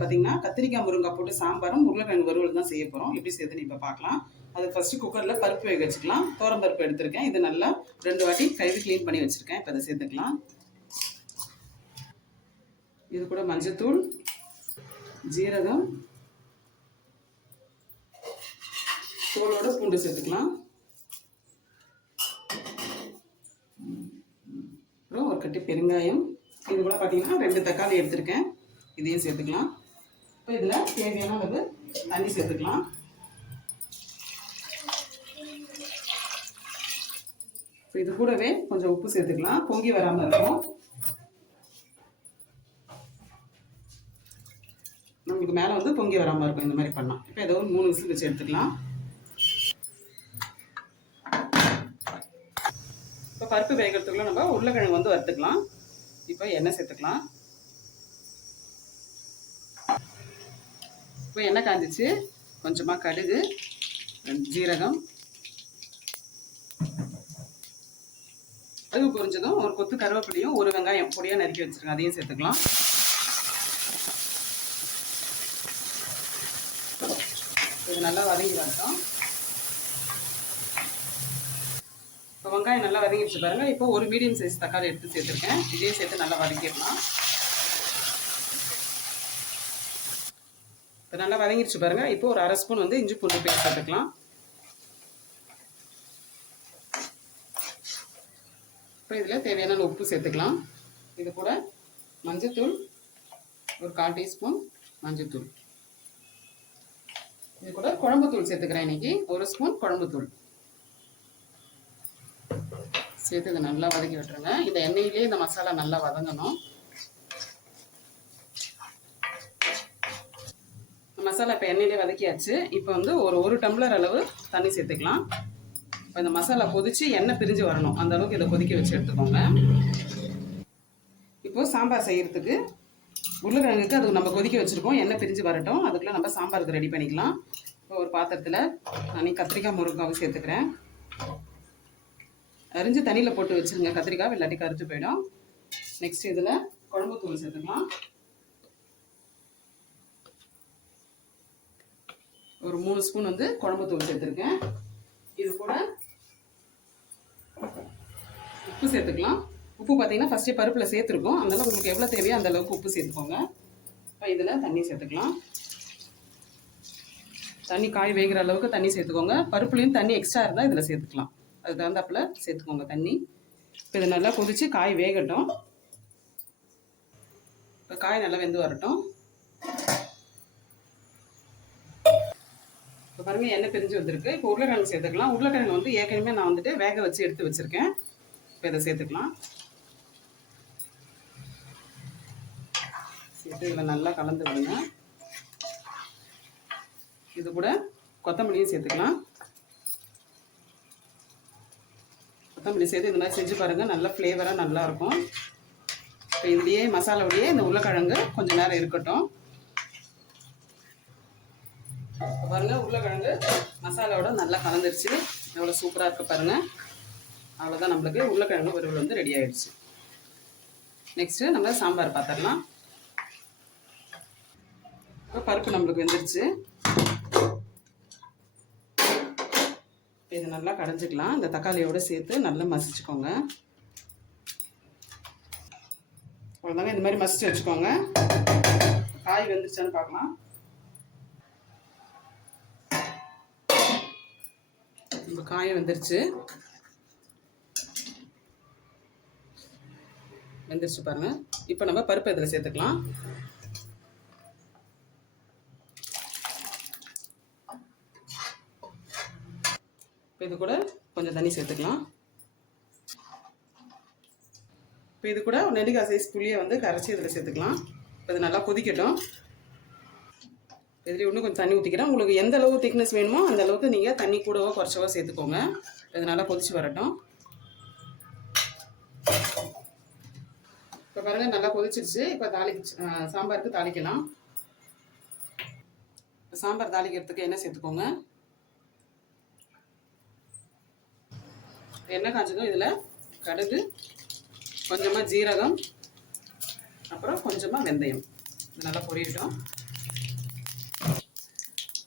பார்த்தீங்கன்னா கத்திரிக்காய் முருங்காய் போட்டு சாம்பாரும் உருளைக்கிழங்கு வறுவல் தான் செய்ய போகிறோம் எப்படி செய்யுதுன்னு இப்போ பார்க்கலாம் அது ஃபஸ்ட்டு குக்கரில் பருப்பு வேக வச்சுக்கலாம். தோரம் பருப்பு எடுத்திருக்கேன். இது நல்லா ரெண்டு வாட்டி கழுவி க்ளீன் பண்ணி வச்சுருக்கேன். இப்போ அதை சேர்த்துக்கலாம். இது கூட மஞ்சத்தூள் ஜீரகம் தோலோட பூண்டு சேர்த்துக்கலாம். அப்புறம் ஒரு கட்டி பெருங்காயம். இது கூட பார்த்தீங்கன்னா ரெண்டு தக்காளி எடுத்திருக்கேன். இதையும் சேர்த்துக்கலாம். இப்போ இதில் தேவையான அளவு தண்ணி சேர்த்துக்கலாம். இப்போ இது கூடவே கொஞ்சம் உப்பு சேர்த்துக்கலாம். பொங்கி வராமல் இருக்கும். நம்மளுக்கு மேலே வந்து பொங்கி வராமல் இருக்கும். இந்த மாதிரி பண்ணலாம். இப்போ ஏதோ ஒரு மூணு விசில் வச்சு எடுத்துக்கலாம். இப்போ பருப்பு வேகிறதுக்குள்ள நம்ம உருளைக்கிழங்கு வந்து வறுத்துக்கலாம். இப்போ எண்ணெய் சேர்த்துக்கலாம். இப்போ எண்ணெய் காஞ்சிச்சு. கொஞ்சமாக கடுகு ஜீரகம். கடுகு பொரிஞ்சதும் ஒரு கொத்து கருவேப்பிலையும் ஒரு வெங்காயம் பொடியாக நறுக்கி வச்சுருக்கேன். அதையும் சேர்த்துக்கலாம். இது நல்லா வதங்கி வரட்டும். இப்போ வெங்காயம் நல்லா வதங்கிடுச்சு பாருங்கள் இப்போ ஒரு மீடியம் சைஸ் தக்காளி எடுத்து சேர்த்துருக்கேன். இதையும் சேர்த்து நல்லா வதக்கிடலாம். இப்போ நல்லா வதங்கிடுச்சு பாருங்கள் இப்போ ஒரு அரை ஸ்பூன் வந்து இஞ்சி பூண்டு பேஸ்ட் சேர்த்துக்கலாம் இப்போ இதில் தேவையான உப்பு சேர்த்துக்கலாம். இது கூட மஞ்சத்தூள் ஒரு கால் டீஸ்பூன் மஞ்சத்தூள். இது கூட குழம்புத்தூள் சேர்த்துக்கிறேன் இன்னைக்கு. ஒரு ஸ்பூன் குழம்புத்தூள் சேர்த்து இதை நல்லா வதக்கி விட்டுருங்க. இந்த எண்ணெயிலே இந்த மசாலா நல்லா வதங்கணும். மசாலா இப்போ எண்ணெயிலே வதக்கியாச்சு. இப்போ வந்து ஒரு ஒரு டம்ளர் அளவு தண்ணி சேர்த்துக்கலாம். இப்போ இந்த மசாலா கொதித்து எண்ணெய் பிரிஞ்சு வரணும். அந்த அளவுக்கு இதை கொதிக்க வச்சு எடுத்துக்கோங்க. இப்போது சாம்பார் செய்யறதுக்கு உருளைக்கிழங்குக்கு அது நம்ம கொதிக்க வச்சுருக்கோம். எண்ணெய் பிரிஞ்சு வரட்டும். அதுக்குள்ளே நம்ம சாம்பாருக்கு ரெடி பண்ணிக்கலாம். இப்போ ஒரு பாத்திரத்தில் நான் கத்திரிக்காய் முருங்காவும் சேர்த்துக்கிறேன். அரிஞ்சு தண்ணியில் போட்டு வச்சுருங்க. கத்திரிக்காய் இல்லாட்டி கருத்து போயிடும். நெக்ஸ்ட் இதில் குழம்பு தூள் சேர்த்துக்கலாம். ஒரு மூணு ஸ்பூன் வந்து குழம்பு தூள் சேர்த்துருக்கேன். இது கூட உப்பு சேர்த்துக்கலாம். உப்பு பார்த்தீங்கன்னா ஃபஸ்ட்டு பருப்பில் சேர்த்துருக்கோம். அதனால் உங்களுக்கு எவ்வளோ தேவையோ அந்த அளவுக்கு உப்பு சேர்த்துக்கோங்க. இப்போ இதில் தண்ணி சேர்த்துக்கலாம். தண்ணி காய் வேகிற அளவுக்கு தண்ணி சேர்த்துக்கோங்க. பருப்புலேயும் தண்ணி எக்ஸ்ட்ரா இருந்தால் இதில் சேர்த்துக்கலாம். அது தகுந்தாப்புல சேர்த்துக்கோங்க தண்ணி. இப்போ இது நல்லா கொதித்து காய் வேகட்டும். இப்போ காய் நல்லா வெந்து வரட்டும். இப்போ பாருங்க எண்ணெய் பிரிஞ்சு வந்திருக்கு. இப்போ உருளைக்கிழங்கு சேர்த்துக்கலாம். உருளைக்கிழங்கு வந்து ஏற்கனவே நான் வந்துட்டு வேக வச்சு எடுத்து வச்சுருக்கேன். இப்போ இதை சேர்த்துக்கலாம். சேர்த்து இதில் நல்லா கலந்து விடுங்க. இது கூட கொத்தமல்லியும் சேர்த்துக்கலாம். கொத்தமல்லி சேர்த்து இந்த மாதிரி செஞ்சு பாருங்கள் நல்லா ஃப்ளேவராக நல்லாயிருக்கும் இப்போ இதுலேயே மசாலாவோடையே இந்த உருளைக்கிழங்கு கொஞ்சம் நேரம் இருக்கட்டும். இப்போ பாருங்கள் உருளைக்கிழங்கு மசாலாவோட நல்லா கலந்துருச்சு. எவ்வளோ சூப்பராக இருக்குது பாருங்கள் அவ்வளோதான் நம்மளுக்கு உருளைக்கிழங்கு வறுவல் வந்து ரெடி ஆகிடுச்சு நெக்ஸ்ட்டு நம்ம சாம்பார் பார்த்துடலாம் இப்போ பருப்பு நம்மளுக்கு வெந்துருச்சு. இதை நல்லா கடைஞ்சிக்கலாம். இந்த தக்காளியோடு சேர்த்து நல்லா மசிச்சுக்கோங்க. அவ்வளோதாங்க இந்த மாதிரி மசிச்சு வச்சுக்கோங்க. காய் வெந்துருச்சான்னு பார்க்கலாம். இப்போ காயம் வந்துருச்சு. வெந்துருச்சு பாருங்க. இப்போ நம்ம பருப்பு இதில் சேர்த்துக்கலாம். இப்போ இது கூட கொஞ்சம் தண்ணி சேர்த்துக்கலாம். இப்போ இது கூட நெல்லிக்காய் சைஸ் புளியை வந்து கரைச்சி இதில் சேர்த்துக்கலாம். இப்போ இது நல்லா கொதிக்கட்டும். இதில் இன்னும் கொஞ்சம் தண்ணி ஊற்றிக்கிறேன் உங்களுக்கு எந்த அளவு திக்னஸ் வேணுமோ அந்த அளவுக்கு நீங்கள் தண்ணி கூடவோ குறைச்சவோ சேர்த்துக்கோங்க. இது நல்லா கொதிச்சு வரட்டும். இப்போ பாருங்கள் நல்லா கொதிச்சிருச்சு. இப்போ தாளி சாம்பாருக்கு தாளிக்கலாம். சாம்பார் தாளிக்கிறதுக்கு என்ன சேர்த்துக்கோங்க. எண்ணெய் காய்ச்சதும் இதில் கடுகு கொஞ்சமாக ஜீரகம் அப்புறம் கொஞ்சமாக வெந்தயம். இது நல்லா பொரியட்டும்.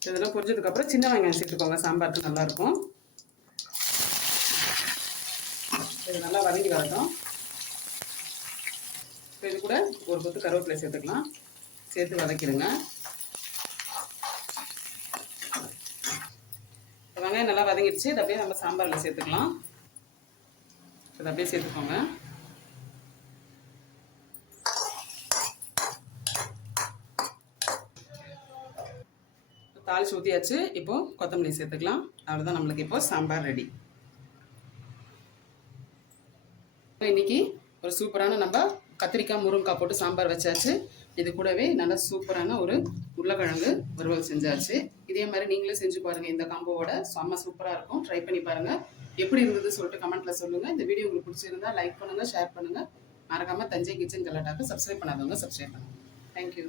இதெல்லாம் பொரிஞ்சதுக்கப்புறம் சின்ன வெங்காயம் சேர்த்துக்கோங்க. சாம்பாருக்கு நல்லாயிருக்கும். இது நல்லா வதங்கி வரட்டும். இப்போ இது கூட ஒரு கொத்து கருவேப்பிலை சேர்த்துக்கலாம். சேர்த்து வதக்கிடுங்க. வெங்காயம் நல்லா வதங்கிடுச்சு. இதை அப்படியே நம்ம சாம்பாரில் சேர்த்துக்கலாம். இதை அப்படியே சேர்த்துக்கோங்க. தாளிச்சு ஊற்றியாச்சு இப்போ கொத்தமல்லி சேர்த்துக்கலாம். அவ்வளோதான் நம்மளுக்கு இப்போ சாம்பார் ரெடி இன்னைக்கு ஒரு சூப்பரான நம்ம கத்திரிக்காய் முருங்கைக்காய் போட்டு சாம்பார் வச்சாச்சு. இது கூடவே நல்லா சூப்பரான ஒரு உருளைக்கிழங்கு வறுவல் செஞ்சாச்சு. இதே மாதிரி நீங்களே செஞ்சு பாருங்கள் இந்த காம்போவோட செம்ம சூப்பராக இருக்கும். ட்ரை பண்ணி பாருங்கள் எப்படி இருந்தது சொல்லிட்டு கமெண்ட்டில் சொல்லுங்கள் இந்த வீடியோ உங்களுக்கு பிடிச்சிருந்தா லைக் பண்ணுங்கள் ஷேர் பண்ணுங்கள் மறக்காமல் தஞ்சை கிச்சன் கலாட்டாக்கு சப்ஸ்கிரைப் பண்ணாதவங்க சப்ஸ்கிரைப் பண்ணுங்கள் தேங்க்யூ